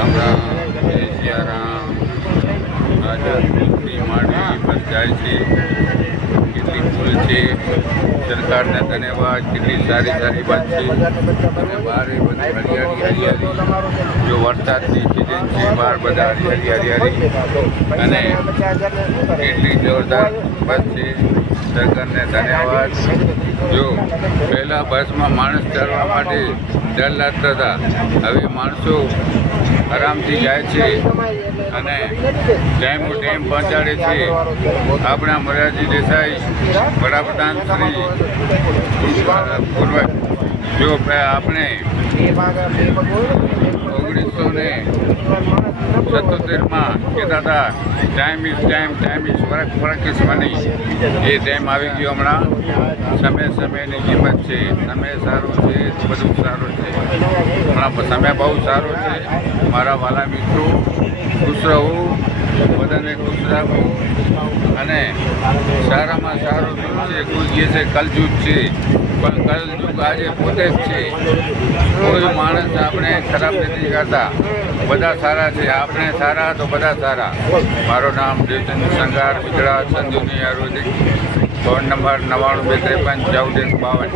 રામ રામ, જય સિયારામ. આઝાદી માંડી બસ જાય છે. કેટલી ભૂલ છે, સરકારને ધન્યવાદ. કેટલી સારી સારી વાત છે. અને બહાર એ બધી હરિયાળી જો વરસાદની સિઝન છે, બહાર બધા હરિયાળી અને કેટલી જોરદાર બસ છે. સરકારને ધન્યવાદ. જો પહેલાં બસમાં માણસ ચડવા માટે ડર લાગતા હતા, હવે માણસો આરામથી જાય છે અને ટાઈમો ટાઈમ પહોંચાડે છે. આપણા મોરારજી દેસાઈ વડાપ્રધાન શ્રી પૂર્વક જો આપણે 1977માં કહેતા હતા time is work is money. A time આવી ગયો હમણાં. સમયની કિંમત છે. સમય સારો છે, બધું સારું છે. હમણાં સમય બહુ સારો છે. મારા વાલા મિત્રો, ખુશ રહું, બધાને ખુશ રાખું. અને સારામાં સારું યુગ છે. કોઈ કહે છે કલયુગ છે, પણ કલયુગ આજે પોતે જ છે. કોઈ માણસ આપણે ખરાબ નથી કરતા, બધા સારા છે. આપણે સારા તો બધા સારા. મારું નામ દેવચંદ સંગાર, ગુજરાત સંજીવની આયુર્વેદિક. Phone number 99 253 1452.